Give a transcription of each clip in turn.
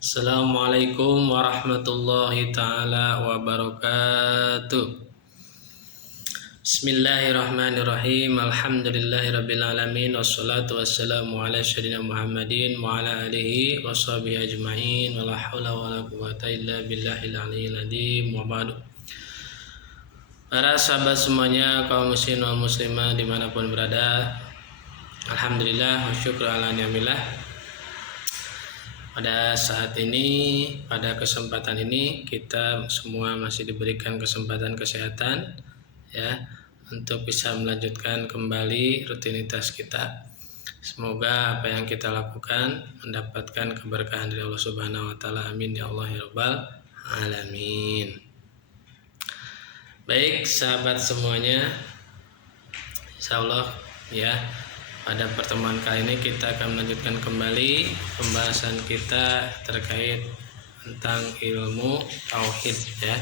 Assalamualaikum warahmatullahi taala wabarakatuh. Bismillahirrahmanirrahim. Alhamdulillahirabbil alamin wassalatu wassalamu ala sayyidina Muhammadin wa ala alihi washabihi ajmain. Wala haula wala quwata illa billahil aliyyil azim. Wa ba'du. Para sahabat semuanya, kaum muslimin wal muslimah dimanapun berada, alhamdulillah wa syukur ala ni'amillah. Pada saat ini, pada kesempatan ini kita semua masih diberikan kesempatan kesehatan ya untuk bisa melanjutkan kembali rutinitas kita. Semoga apa yang kita lakukan mendapatkan keberkahan dari Allah Subhanahu wa taala. Amin ya Allah ya rabbal alamin. Baik sahabat semuanya, insyaallah ya, pada pertemuan kali ini kita akan melanjutkan kembali pembahasan kita terkait tentang ilmu tauhid ya.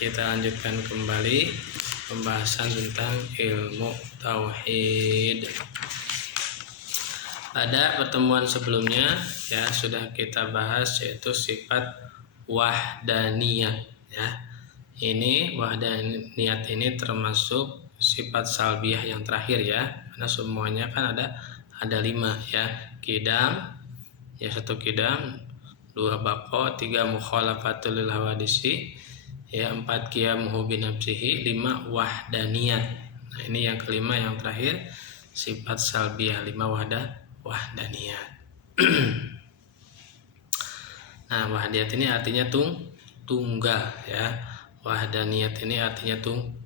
Kita lanjutkan kembali pembahasan tentang ilmu tauhid. Pada pertemuan sebelumnya ya sudah kita bahas yaitu sifat wahdaniyah ya. Ini wahdaniyat ini termasuk sifat salbiyah yang terakhir ya, karena semuanya kan ada 5 ya, qidam ya, 1 qidam, 2 baqa, 3 mukhalafatul lil hawadisi ya, 4 qiyamuhu bi nafsihi, 5 wahdaniyat. Nah ini yang kelima yang terakhir sifat salbiyah, 5 wahdaniyat. Nah wahdaniyat ini artinya tunggal ya. Wahdaniyat ini artinya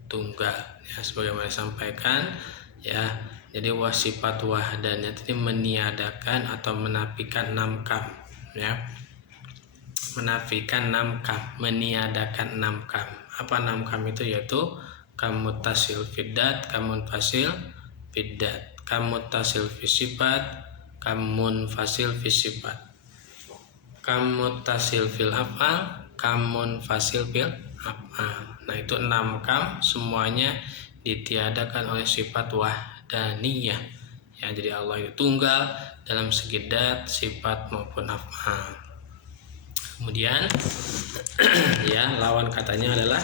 tunggal ya, sebagaimana disampaikan ya. Jadi sifat wahdaniyat ini meniadakan atau menafikan 6 kam ya. Menafikan 6 kam, meniadakan 6 kam. Apa 6 kam itu? Yaitu kam muttasil fiddat, kam munfasil fiddat, kam muttasil fi sifat, kam munfasil fi sifat, kam muttasil fil af'al, kam munfasil fil af'al. Nah itu 6 kam semuanya ditiadakan oleh sifat wahdaniyah ya. Jadi Allah itu tunggal dalam segi dat, sifat maupun af'al. Kemudian ya lawan katanya adalah,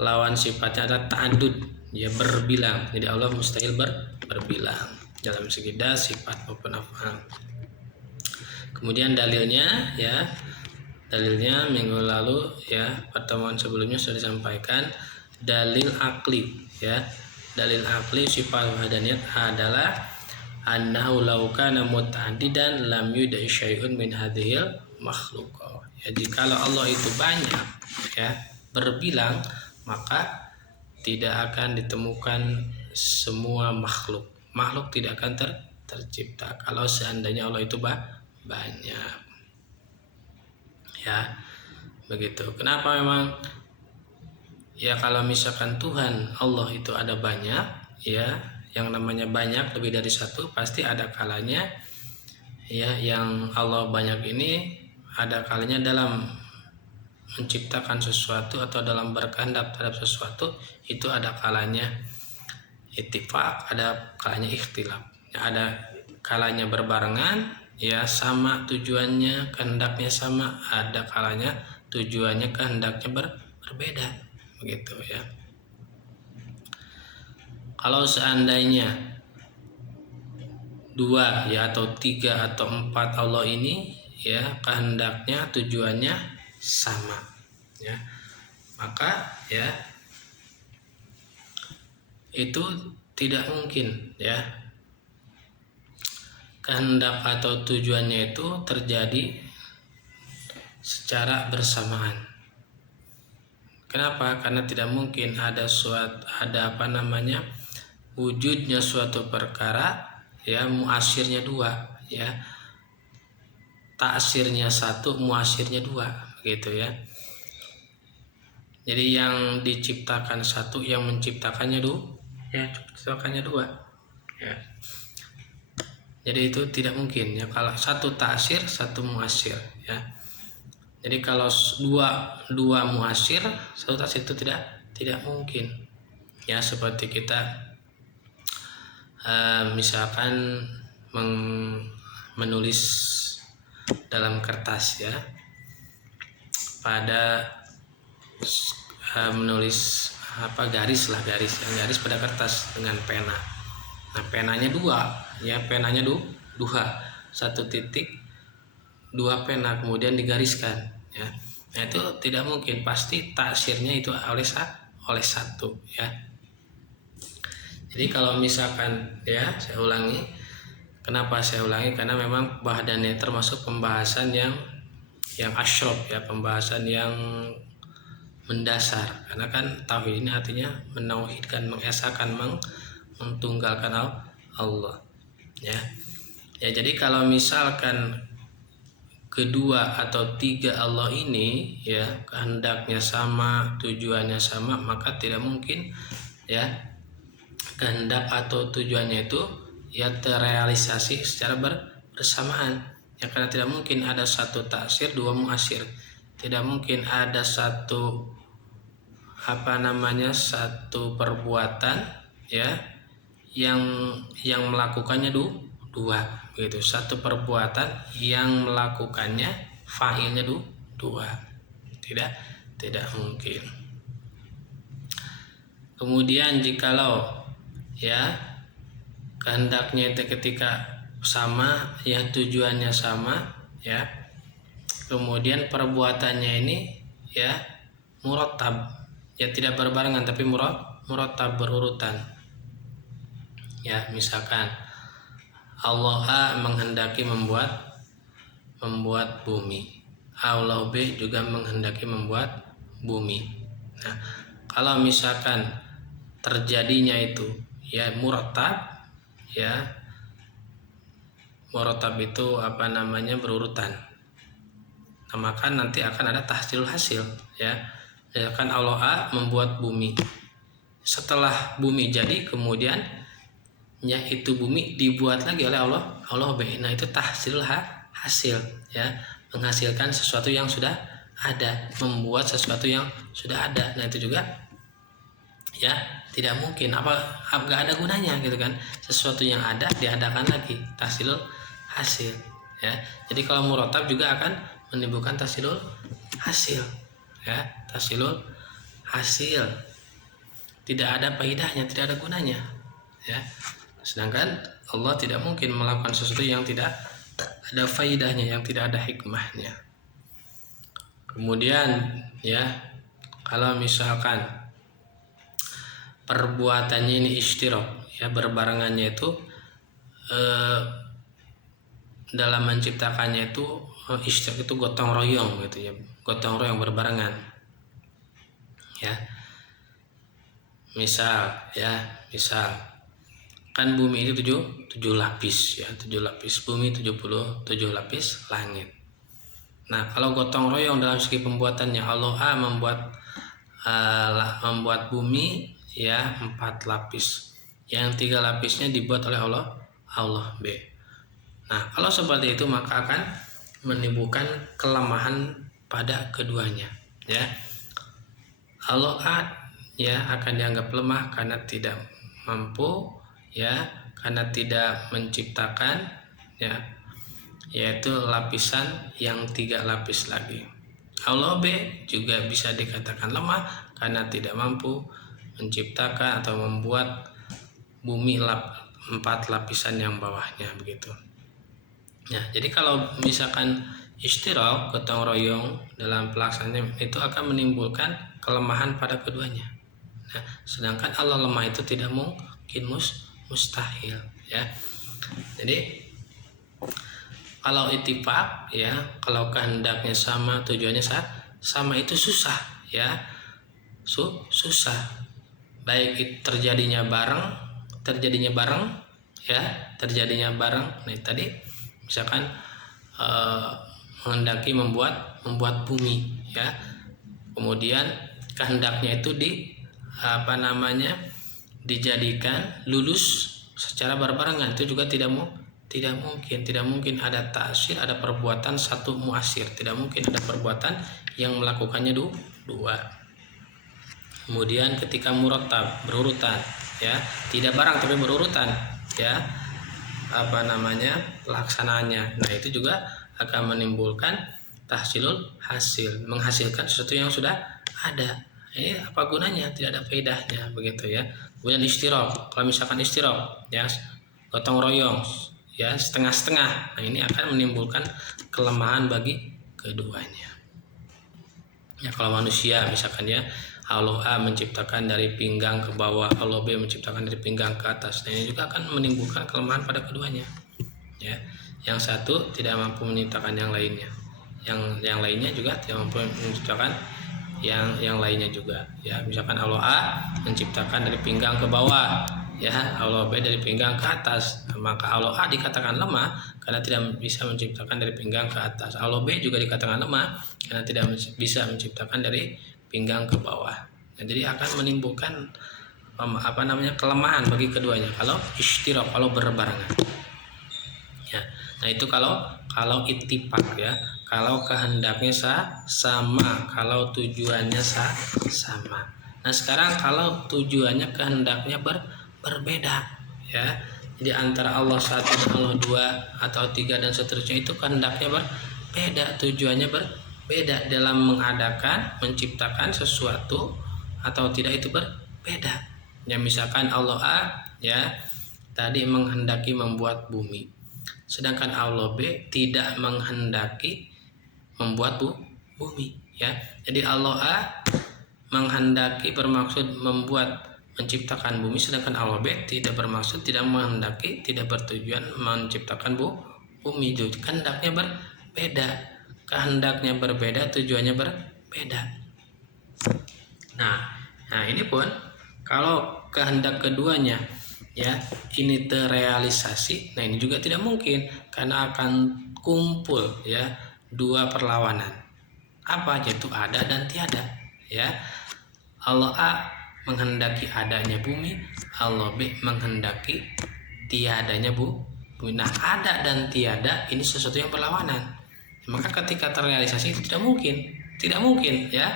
lawan sifatnya adalah ta'adud ya, berbilang. Jadi Allah mustahil berbilang dalam segi dat, sifat maupun af'al. Kemudian dalilnya ya, dalilnya minggu lalu ya, pertemuan sebelumnya sudah disampaikan dalil akli ya. Dalil akli sifat wahdaniyat adalah annahu law kana muta'addidan lam yudai syai'un min hadhil makhluqah. Ya jikalau Allah itu banyak ya, berbilang, maka tidak akan ditemukan semua makhluk. Makhluk tidak akan tercipta kalau seandainya Allah itu banyak. Ya begitu. Kenapa memang ya, kalau misalkan Tuhan Allah itu ada banyak ya, yang namanya banyak lebih dari satu, pasti ada kalanya ya, yang Allah banyak ini ada kalanya dalam menciptakan sesuatu atau dalam berkehendak terhadap sesuatu, itu ada kalanya ittifaq, ada kalanya ikhtilaf ya, ada kalanya berbarengan ya, sama tujuannya, kehendaknya sama, ada kalanya tujuannya, kehendaknya berbeda begitu ya. Kalau seandainya 2 ya, atau 3 atau 4 Allah ini ya, kehendaknya, tujuannya sama ya, maka ya itu tidak mungkin ya kehendak atau tujuannya itu terjadi secara bersamaan. Kenapa? Karena tidak mungkin ada wujudnya suatu perkara ya, muasirnya 2 ya, taksirnya 1, muasirnya 2 begitu ya. Jadi yang diciptakan 1, yang menciptakannya 2 ya, ya. Jadi itu tidak mungkin ya, kalau 1 taksir, 1 muasir ya. Jadi kalau dua muasir, 1 taksir itu tidak mungkin ya. Seperti kita misalkan menulis dalam kertas ya, pada menulis garis pada kertas dengan pena. Nah, penanya dua, ya, penanya dua, satu titik, dua pena kemudian digariskan, ya. Nah, itu tidak mungkin, pasti taksirnya itu oleh satu, ya. Jadi kalau misalkan, ya, saya ulangi. Kenapa saya ulangi? Karena memang bahadannya termasuk pembahasan yang asyraf, ya, pembahasan yang mendasar. Karena kan tauhid ini artinya menauhidkan, mengesakan, mentunggalkan Allah, ya. Ya, jadi kalau misalkan kedua atau tiga Allah ini, ya, kehendaknya sama, tujuannya sama, maka tidak mungkin, ya, kehendak atau tujuannya itu, ya, terrealisasi secara bersamaan, ya, karena tidak mungkin ada satu taksir dua muasir, tidak mungkin ada satu satu perbuatan, ya, yang melakukannya dua, begitu. Satu perbuatan yang melakukannya fa'ilnya dua, tidak mungkin. Kemudian jikalau, ya, kehendaknya itu ketika sama, ya, tujuannya sama, ya, kemudian perbuatannya ini, ya, murattab, ya, tidak berbarengan tapi murattab, berurutan. Ya, misalkan Allah A menghendaki membuat bumi, Allah B juga menghendaki membuat bumi. Nah, kalau misalkan terjadinya itu, ya, murattab, ya, murattab itu berurutan. Nah, maka nanti akan ada tahsilul hasil, ya. Misalkan Allah A membuat bumi, setelah bumi jadi kemudian, ya, itu bumi dibuat lagi oleh Allah B. Nah, itu tahsilul hasil, ya, menghasilkan sesuatu yang sudah ada, membuat sesuatu yang sudah ada. Nah, itu juga, ya, tidak mungkin, nggak ada gunanya, gitu kan. Sesuatu yang ada diadakan lagi, tahsilul hasil, ya. Jadi kalau murattab juga akan menimbulkan tahsilul hasil, ya, tahsilul hasil, tidak ada faedahnya, tidak ada gunanya, ya. Sedangkan Allah tidak mungkin melakukan sesuatu yang tidak ada faedahnya, yang tidak ada hikmahnya. Kemudian, ya, kalau misalkan perbuatannya ini istirak, ya, berbarengannya itu dalam menciptakannya itu istirak itu gotong royong, gitu, ya, gotong royong berbarengan, ya. Misal kan bumi itu 7 lapis, ya, 7 lapis bumi, 77 lapis langit. Nah, kalau gotong royong dalam segi pembuatannya, Allah A membuat bumi, ya, 4 lapis, yang 3 lapisnya dibuat oleh Allah B. Nah, kalau seperti itu maka akan menimbulkan kelemahan pada keduanya, ya. Allah A, ya, akan dianggap lemah karena tidak mampu, ya, karena tidak menciptakan, ya, yaitu lapisan yang 3 lapis lagi. Allah B juga bisa dikatakan lemah karena tidak mampu menciptakan atau membuat bumi 4 lapisan yang bawahnya, begitu. Ya, jadi kalau misalkan istirak, gotong royong dalam pelaksanaannya itu akan menimbulkan kelemahan pada keduanya. Nah, sedangkan Allah lemah itu tidak mungkin, mustahil, ya. Jadi kalau ittifaq, ya, kalau kehendaknya sama, tujuannya sama, itu susah, ya, susah. Baik itu terjadinya bareng, ya, terjadinya bareng. Nah, tadi misalkan menghendaki membuat bumi, ya, kemudian kehendaknya itu dijadikan lulus secara berbarengan, itu juga tidak mungkin ada taksir, ada perbuatan satu muasir, tidak mungkin ada perbuatan yang melakukannya dua. Kemudian ketika murattab, berurutan, ya, tidak bareng tapi berurutan, ya, pelaksanaannya. Nah, itu juga akan menimbulkan tahsilul hasil, menghasilkan sesuatu yang sudah ada. Ini apa gunanya? Tidak ada faedahnya, begitu ya. Kemudian istirok, kalau misalkan istirok ya gotong royong ya setengah-setengah, nah ini akan menimbulkan kelemahan bagi keduanya. Ya kalau manusia misalkan ya Allah A menciptakan dari pinggang ke bawah, Allah B menciptakan dari pinggang ke atas, nah ini juga akan menimbulkan kelemahan pada keduanya ya. Yang satu tidak mampu menciptakan yang lainnya, yang lainnya juga tidak mampu menciptakan yang lainnya juga ya. Misalkan Allah A menciptakan dari pinggang ke bawah ya, Allah B dari pinggang ke atas, maka Allah A dikatakan lemah karena tidak bisa menciptakan dari pinggang ke atas. Allah B juga dikatakan lemah karena tidak bisa menciptakan dari pinggang ke bawah. Nah, jadi akan menimbulkan kelemahan bagi keduanya kalau istirok, kalau berbarengan ya. Nah itu kalau ittifaq ya, kalau kehendaknya sama, kalau tujuannya sama. Nah sekarang kalau tujuannya kehendaknya berbeda ya, jadi antara Allah 1 dan Allah 2 atau 3 dan seterusnya itu kehendaknya berbeda, tujuannya berbeda dalam mengadakan, menciptakan sesuatu atau tidak itu berbeda ya. Misalkan Allah A ya tadi menghendaki membuat bumi, sedangkan Allah B tidak menghendaki membuat bumi ya. Jadi Allah A menghendaki, bermaksud menciptakan bumi, sedangkan Allah B tidak bermaksud, tidak menghendaki, tidak bertujuan menciptakan bumi. Itu kehendaknya berbeda, kehendaknya berbeda, tujuannya berbeda. Nah ini pun kalau kehendak keduanya ya ini terrealisasi, nah ini juga tidak mungkin karena akan kumpul ya dua perlawanan, apa yaitu ada dan tiada ya. Allah A menghendaki adanya bumi, Allah B menghendaki tiadanya bumi. Nah ada dan tiada ini sesuatu yang berlawanan, maka ketika terrealisasi itu tidak mungkin ya.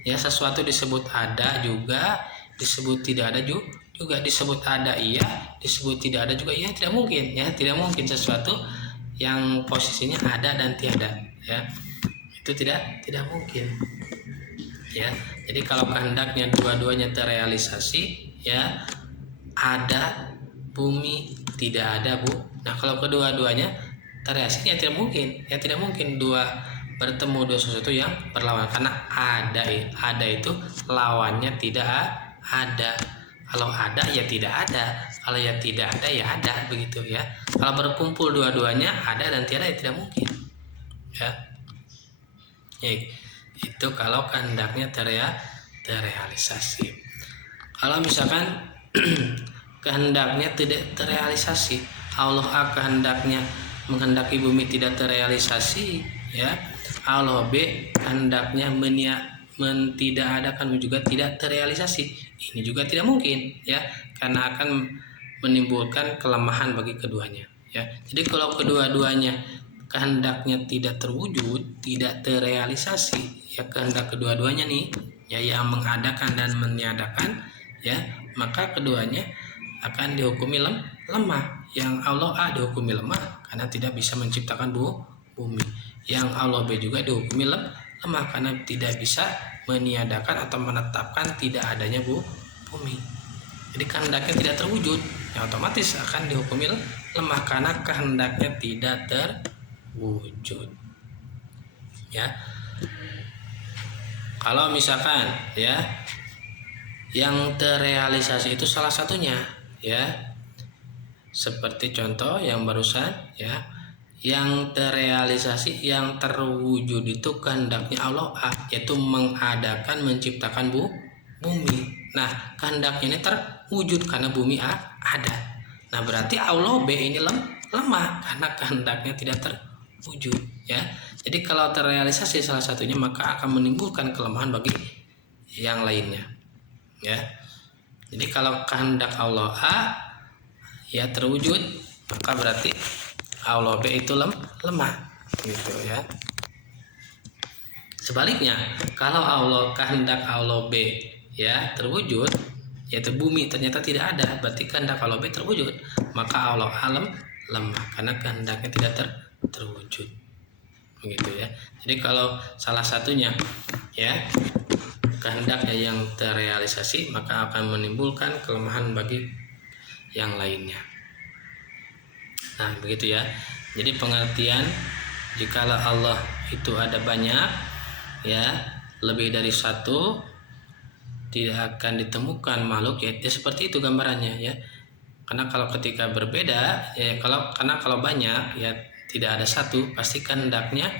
Sesuatu disebut ada juga, disebut tidak ada juga, disebut ada iya, disebut tidak ada juga iya, tidak mungkin ya. Tidak mungkin sesuatu yang posisinya ada dan tiada ya, itu tidak mungkin ya. Jadi kalau kehendaknya dua-duanya terrealisasi ya, ada bumi, tidak ada nah kalau kedua-duanya terrealisasi ya tidak mungkin dua bertemu dua sesuatu yang berlawanan, karena ada itu lawannya tidak ada. Kalau ada ya tidak ada, kalau ya tidak ada ya ada, begitu ya. Kalau berkumpul dua-duanya ada dan tiada ya tidak mungkin ya. Itu kalau kehendaknya terrealisasi. Kalau misalkan kehendaknya tidak terrealisasi, Allah A kehendaknya menghendaki bumi tidak terrealisasi ya, Allah B kehendaknya tidak adakan juga tidak terrealisasi, ini juga tidak mungkin ya, karena akan menimbulkan kelemahan bagi keduanya ya. Jadi kalau kedua-duanya kehendaknya tidak terwujud, tidak terrealisasi ya, kehendak kedua-duanya nih ya yang mengadakan dan meniadakan ya, maka keduanya akan dihukumi lemah. Yang Allah A dihukumi lemah karena tidak bisa menciptakan bumi, yang Allah B juga dihukumi lemah karena tidak bisa meniadakan atau menetapkan tidak adanya bumi. Jadi kehendaknya tidak terwujud, yang otomatis akan dihukumi lemah karena kehendaknya tidak terwujud ya. Kalau misalkan ya yang terrealisasi itu salah satunya ya, seperti contoh yang barusan ya, yang terrealisasi, yang terwujud itu kehendaknya Allah A, yaitu mengadakan, menciptakan bumi. Nah kehendaknya ini terwujud karena bumi ada. Nah berarti Allah B ini lemah karena kehendaknya tidak terwujud ya. Jadi kalau terrealisasi salah satunya maka akan menimbulkan kelemahan bagi yang lainnya ya. Jadi kalau kehendak Allah A ya terwujud, maka berarti Allah B itu lemah gitu ya. Sebaliknya kalau kehendak Allah B ya terwujud, yaitu bumi ternyata tidak ada, berarti kehendak Allah B terwujud, maka Allah A lemah karena kehendaknya tidak terwujud begitu ya. Jadi kalau salah satunya ya kehendaknya yang terrealisasi, maka akan menimbulkan kelemahan bagi yang lainnya. Nah, begitu ya. Jadi pengertian jikalau Allah itu ada banyak ya, lebih dari satu, tidak akan ditemukan makhluk ya, seperti itu gambarannya ya. Karena kalau ketika berbeda ya, kalau banyak ya tidak ada satu, pasti kehendaknya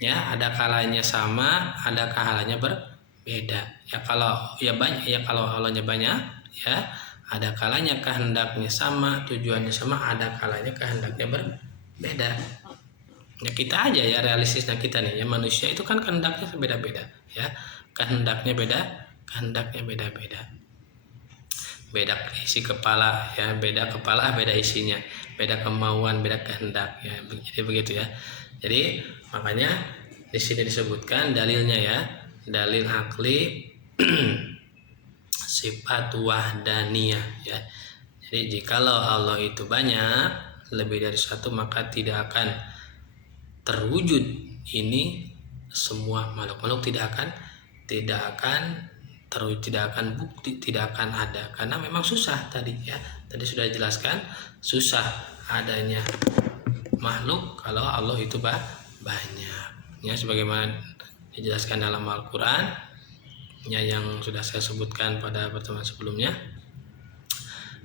ya ada kalanya sama, ada kalanya berbeda. Ya kalau ya banyak ya, kalau Allahnya banyak ya ada kalanya kehendaknya sama, tujuannya sama, ada kalanya kehendaknya berbeda. Ya kita aja ya, realistisnya kita nih ya, manusia itu kan kehendaknya beda-beda ya, kehendaknya beda-beda, beda isi kepala ya, beda kepala beda isinya, beda kemauan beda kehendak ya, jadi begitu ya. Jadi makanya di sini disebutkan dalilnya ya, dalil akli sifat wahdaniyah ya. Jadi jikalau Allah itu banyak, lebih dari satu, maka tidak akan terwujud ini semua makhluk tidak akan terwujud, tidak akan bukti, tidak akan ada, karena memang susah tadi ya. Tadi sudah dijelaskan susah adanya makhluk kalau Allah itu banyak ya, sebagaimana dijelaskan dalam Al-Qur'an ya, yang sudah saya sebutkan pada pertemuan sebelumnya.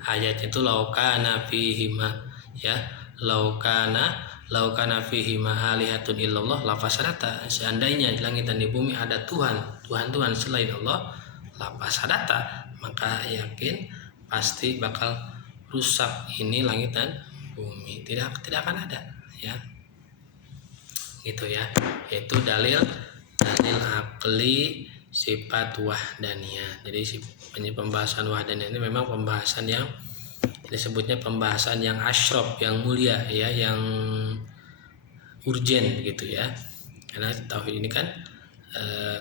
Ayatnya itu laukana fihima ya, laukana fihima alihatun illallah lafasadata, seandainya di langit dan di bumi ada Tuhan selain Allah, lafasadata, maka yakin pasti bakal rusak ini langit dan bumi, tidak akan ada ya, gitu ya. Itu dalil akli sifat wahdaniyah. Jadi pembahasan wahdaniyah ini memang pembahasan yang disebutnya pembahasan yang asyraf, yang mulia ya, yang urgen gitu ya. Karena tauhid ini kan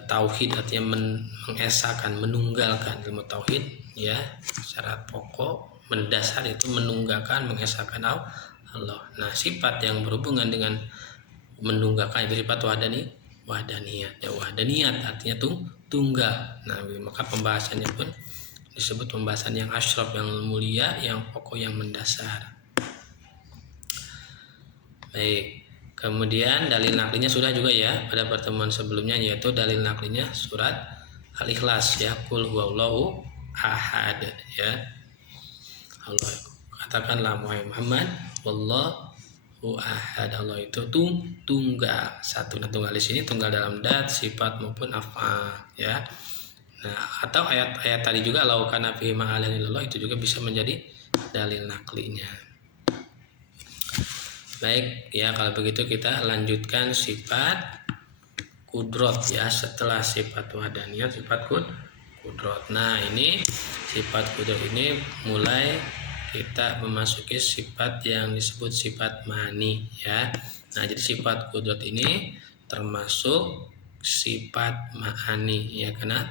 tauhid artinya mengesahkan, menunggalkan. Ilmu tauhid ya secara pokok mendasar itu menunggalkan, mengesahkan Allah. Nah, sifat yang berhubungan dengan menunggalkan itu sifat wahdaniyah. Ya, wahdaniyat artinya tunggal. Nah, maka pembahasannya pun disebut pembahasan yang asyraf, yang mulia, yang pokok, yang mendasar. Baik. Kemudian dalil naklinya sudah juga ya pada pertemuan sebelumnya, yaitu dalil naklinya surat Al-Ikhlas ya, qul huwallahu ahad ya. Allah katakanlah wahai Muhammad, wallahu ahad, Allah itu tunggal satu. Nah, tunggal di sini tunggal dalam dat, sifat maupun af'al ya. Nah, atau ayat-ayat tadi juga laukana fihi ma'alanillallah, itu juga bisa menjadi dalil naklinya. Baik ya, kalau begitu kita lanjutkan sifat kudrot ya, setelah sifat wahdaniyah sifat kudrot. Nah, ini sifat kudrot ini mulai kita memasuki sifat yang disebut sifat mani ya. Nah, jadi sifat kudrot ini termasuk sifat ma'ani ya, karena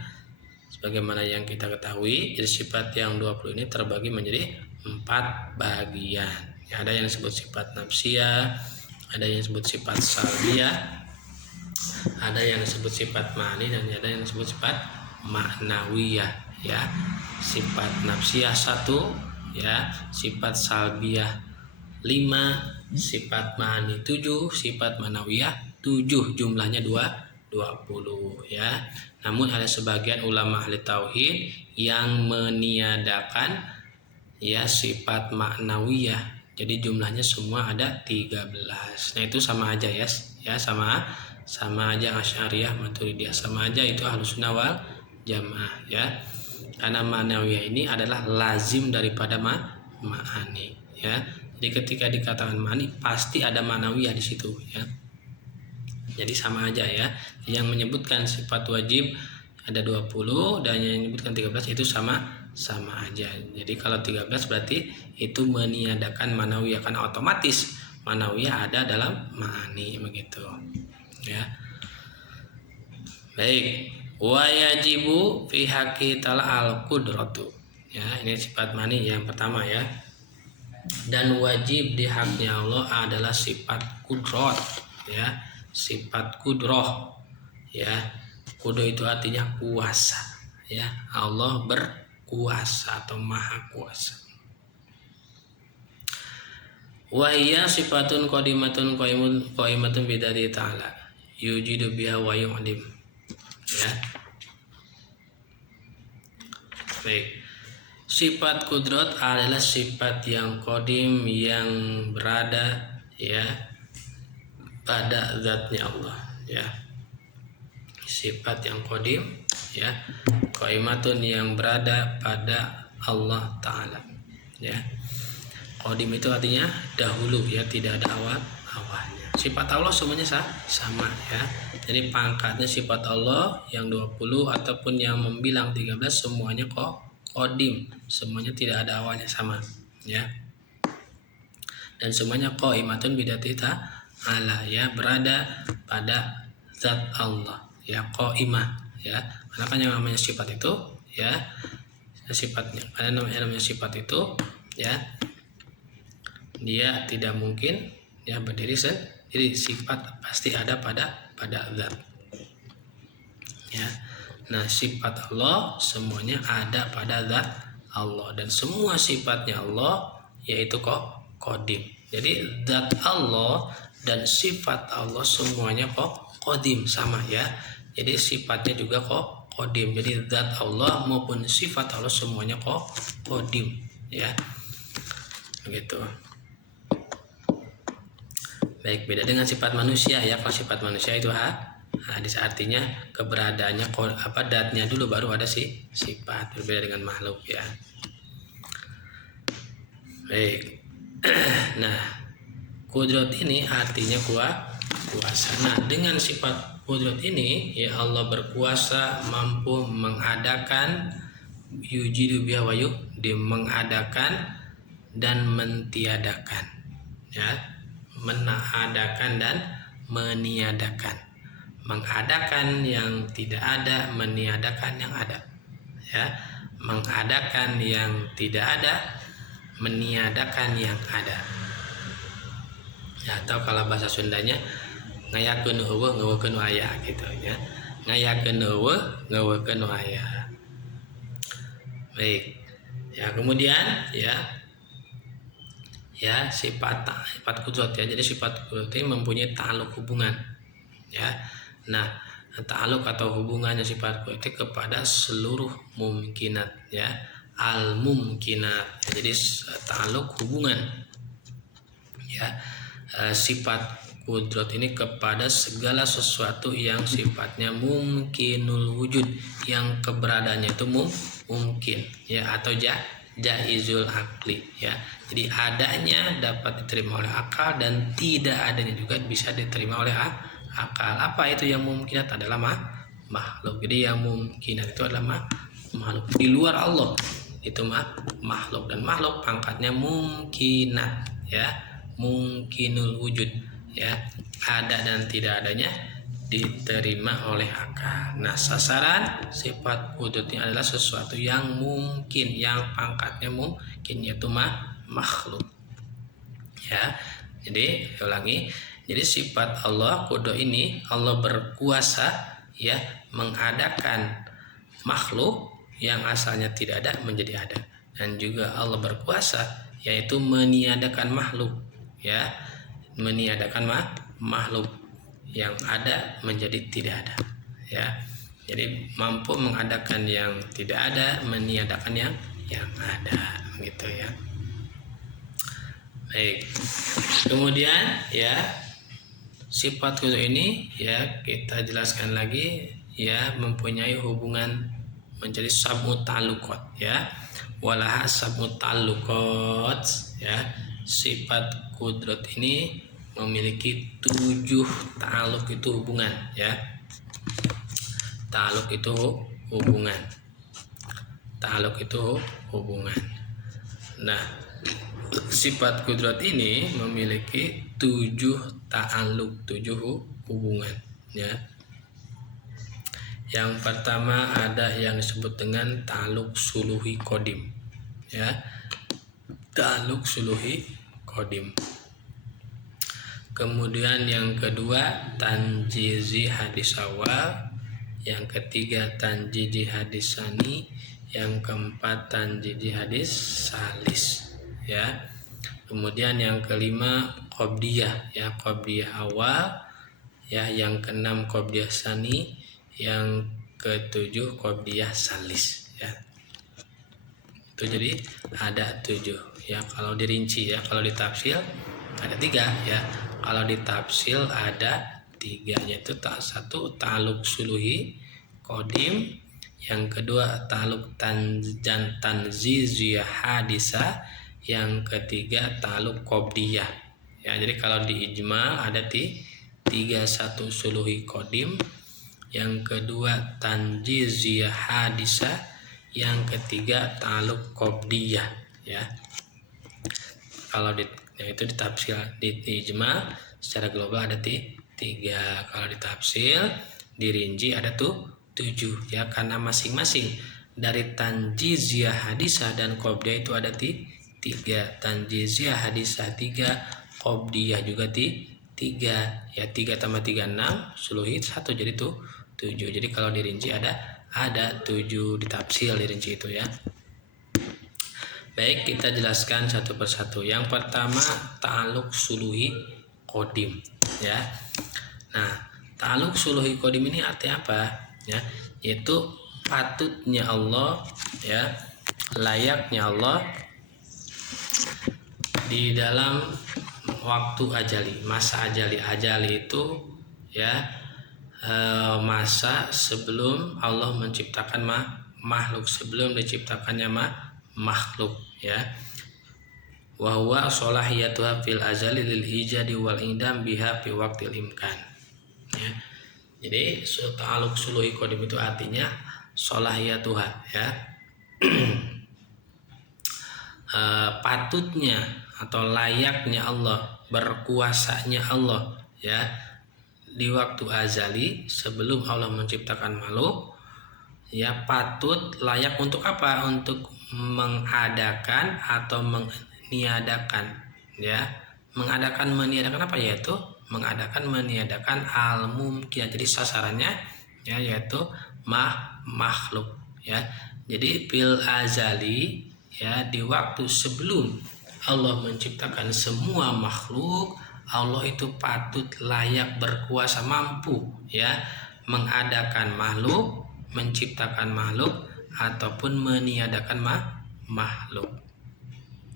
sebagaimana yang kita ketahui, jadi sifat yang 20 ini terbagi menjadi 4 bagian. Ya, ada yang disebut sifat nafsiyah, ada yang disebut sifat salbiyah, ada yang disebut sifat ma'ani, dan ada yang disebut sifat ma'nawiyah ya. Sifat nafsiyah 1 ya, sifat salbiyah 5, sifat ma'ani 7, sifat ma'nawiyah 7, jumlahnya 20 ya. Namun ada sebagian ulama ahli tauhid yang meniadakan ya sifat ma'nawiyah, jadi jumlahnya semua ada 13. Nah, itu sama aja ya sama aja Asy'ariyah, Maturidiyah, sama aja itu Ahlussunnah wal Jamaah ya. Karena ma'nawiyah ini adalah lazim daripada ma'ani ya. Jadi ketika dikatakan ma'ani pasti ada ma'nawiyah di situ ya. Jadi sama aja ya. Yang menyebutkan sifat wajib ada 20 dan yang menyebutkan 13 itu sama aja. Jadi kalau 13 berarti itu meniadakan manawiyah, karena otomatis manawiyah ada dalam ma'ani begitu ya. Baik, wa yajibu fi haqqi ta'ala al-qudratu ya, ini sifat mani yang pertama ya. Dan wajib di haknya Allah adalah sifat kudrat ya, sifat kudroh, ya. Kudroh itu artinya kuasa, ya. Allah berkuasa atau maha kuasa. Wahiyya sifatun qadimatun qaimatun bidzati ta'ala yujidu biha wa yu'lim, ya. Baik. Sifat kudrat adalah sifat yang qadim, yang berada, ya, pada zatnya Allah, ya. Sifat yang qadim, ya, qaimatun yang berada pada Allah Ta'ala, ya. Qadim itu artinya dahulu, ya, tidak ada awalnya. Sifat Allah semuanya sama, ya. Jadi pangkatnya sifat Allah yang 20 ataupun yang membilang 13 semuanya qadim, semuanya tidak ada awalnya, sama, ya. Dan semuanya qaimatun bidzati ta'ala, ya, berada pada zat Allah, ya, qaimah, ya. Karena kan yang namanya sifat itu, ya, sifatnya, karena namanya sifat itu, ya, dia tidak mungkin, ya, berdiri sendiri. Sifat pasti ada pada zat, ya. Nah, sifat Allah semuanya ada pada zat Allah, dan semua sifatnya Allah yaitu qadim. Jadi zat Allah dan sifat Allah semuanya qadim, sama, ya. Jadi sifatnya juga qadim. Jadi zat Allah maupun sifat Allah semuanya qadim, ya. Begitu. Baik, beda dengan sifat manusia, ya. Kalau sifat manusia itu hadis, artinya keberadaannya datnya dulu baru ada sifat, berbeda dengan makhluk, ya. Baik. Nah, kudrat ini artinya kuasa. Nah, dengan sifat kudrat ini, ya, Allah berkuasa, mampu mengadakan, yujidu biha wa yu'lim, mengadakan dan mentiadakan, ya. Mengadakan dan meniadakan. Mengadakan yang tidak ada, meniadakan yang ada, ya. Mengadakan yang tidak ada, meniadakan yang ada, ya. Atau kalau bahasa Sundanya ngayakeun eueuh ngeuwekeun aya, gitu, ya. Ngayakeun eueuh ngeuwekeun aya. Baik, ya. Kemudian, ya, sifat kudrat, ya. Jadi sifat kudrat ini mempunyai ta'aluk, hubungan, ya. Nah, ta'aluk atau hubungannya sifat kudrat kepada seluruh mumkinat, ya, al-mumkinat. Jadi ta'aluk, hubungan, ya, sifat kudrat ini kepada segala sesuatu yang sifatnya mumkinul wujud, yang keberadaannya itu mungkin, ya, atau jaizul akli, ya. Jadi adanya dapat diterima oleh akal dan tidak adanya juga bisa diterima oleh akal. Apa itu yang mungkinat? Adalah makhluk. Jadi yang mungkinat itu adalah makhluk di luar Allah, itu makhluk, dan makhluk pangkatnya mungkinat, ya, mungkinul wujud, ya, ada dan tidak adanya diterima oleh akal. Nah, sasaran sifat wujudnya adalah sesuatu yang mungkin, yang pangkatnya mungkin, yaitu makhluk, ya. Jadi ulangi, jadi sifat Allah kudro ini, Allah berkuasa, ya, mengadakan makhluk yang asalnya tidak ada menjadi ada, dan juga Allah berkuasa yaitu meniadakan makhluk, ya, meniadakan makhluk yang ada menjadi tidak ada, ya. Jadi mampu mengadakan yang tidak ada, meniadakan yang ada, gitu, ya. Baik. Kemudian, ya, sifat kudrat ini, ya, kita jelaskan lagi, ya, mempunyai hubungan menjadi sab'ut ta'alluqat, ya. Walaha sab'ut ta'alluqat, ya. Sifat kudrat ini memiliki 7 ta'alluq, itu hubungan, ya. Ta'alluq itu hubungan. Ta'alluq itu hubungan. Nah, sifat kudrat ini memiliki 7 ta'alluq, 7 hubungan, ya. Yang pertama ada yang disebut dengan ta'alluq suluhi qadim, ya. Ta'alluq suluhi qadim. Kemudian yang kedua tanjizi hadis awal, yang ketiga tanjizi hadis sani, yang keempat tanjizi hadis salis ya. Kemudian yang kelima qobliyah ya, qobliyah awal ya, yang keenam qobliyah sani, yang ketujuh qobliyah salis ya. Itu jadi ada 7 ya kalau dirinci ya. Kalau ditafsil ada 3 ya. Kalau ditafsil ada 3, yaitu satu ta'aluk suluhi qadim, yang kedua ta'aluk tanziziyah hadisa, yang ketiga ta'aluk qobliyah ya. Jadi kalau di ijma ada 3, satu suluhi qadim, yang kedua tanziziyah hadisa, yang ketiga ta'aluk qobliyah ya. Kalau itu ditafsir di ijma secara global ada 3. Kalau ditafsir dirinci ada 7 ya, karena masing-masing dari tanjiziyah hadisah dan qobliyah itu ada 3. Tanjiziyah hadisah 3, qobliyah juga 3 ya. 3 tambah 3 6, suluhi 1 jadi 7. Jadi kalau dirinci ada 7 ditafsir dirinci itu ya. Baik, kita jelaskan satu persatu. Yang pertama ta'aluk suluhi qadim ya. Nah, ta'aluk suluhi qadim ini artinya apa ya? Yaitu patutnya Allah ya, layaknya Allah di dalam waktu ajali, masa ajali. Ajali itu ya masa sebelum Allah menciptakan makhluk, sebelum diciptakannya makhluk ya. Wa huwa sholahiyatuha fil azali lil ijadi wal idam biha fi waqtil imkan ya. Jadi ta'aluk suluhi qadim itu artinya sholahiyatuha ya. Patutnya atau layaknya Allah, berkuasanya Allah ya di waktu azali sebelum Allah menciptakan makhluk ya, patut layak untuk apa? Untuk mengadakan atau meniadakan ya. Mengadakan meniadakan apa? Yaitu mengadakan meniadakan al-mumkin. Jadi sasarannya ya yaitu makhluk ya. Jadi fil azali ya, di waktu sebelum Allah menciptakan semua makhluk, Allah itu patut layak, berkuasa, mampu ya mengadakan makhluk, menciptakan makhluk ataupun meniadakan makhluk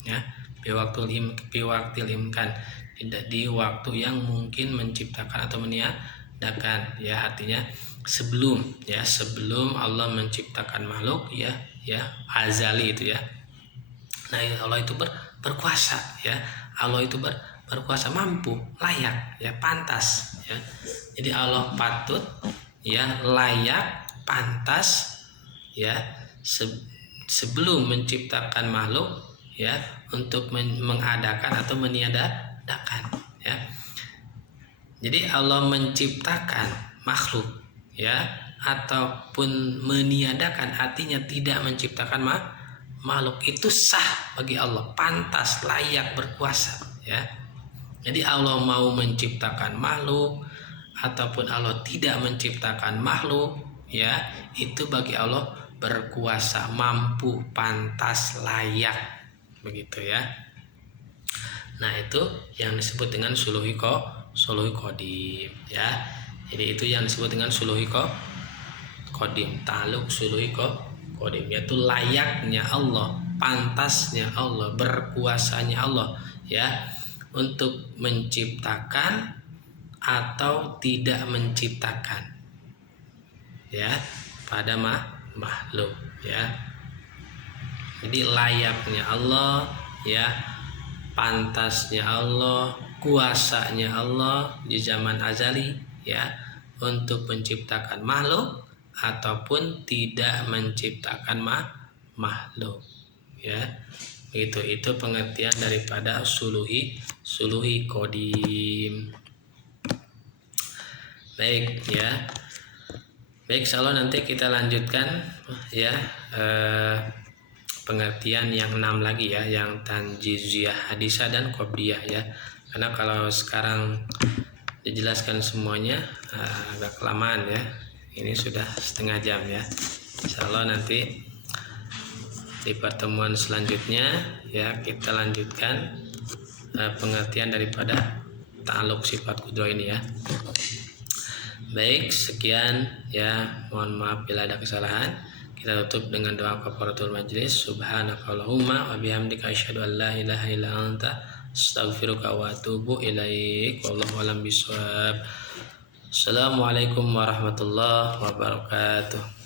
ya. Biwaktil imkan, tidak di waktu yang mungkin menciptakan atau meniadakan ya. Artinya sebelum ya, sebelum Allah menciptakan makhluk ya azali itu ya. Nah, Allah itu berkuasa ya. Allah itu berkuasa, mampu, layak ya, pantas ya. Jadi Allah patut ya, layak, pantas ya sebelum menciptakan makhluk ya untuk mengadakan atau meniadakan ya. Jadi Allah menciptakan makhluk ya ataupun meniadakan, artinya tidak menciptakan makhluk, itu sah bagi Allah, pantas, layak, berkuasa ya. Jadi Allah mau menciptakan makhluk ataupun Allah tidak menciptakan makhluk ya, itu bagi Allah berkuasa, mampu, pantas, layak, begitu ya. Nah, itu yang disebut dengan suluhi qadim ya. Jadi itu yang disebut dengan suluhi qadim, ta'aluk suluhi qadim, yaitu layaknya Allah, pantasnya Allah, berkuasanya Allah ya untuk menciptakan atau tidak menciptakan ya pada makhluk ya. Jadi layaknya Allah ya, pantasnya Allah, kuasanya Allah di zaman azali ya untuk menciptakan makhluk ataupun tidak menciptakan makhluk ya. Itu pengertian daripada suluhi qadim. Baik ya. Baik, insyaallah nanti kita lanjutkan ya pengertian yang 6 lagi ya, yang tanjiziyah hadisah dan qobliyah ya. karena kalau sekarang dijelaskan semuanya agak kelamaan ya. Ini sudah setengah jam ya. Insya Allah nanti di pertemuan selanjutnya ya kita lanjutkan pengertian daripada ta'alluq sifat qudrah ini ya. Baik, sekian ya. Mohon maaf bila ada kesalahan. Kita tutup dengan doa kafaratul majlis. Subhanakallahumma wa bihamdika asyhadu an la ilaha illa anta astaghfiruka wa atubu ilaik. Wallahu a'lam bishawab. Assalamualaikum warahmatullahi wabarakatuh.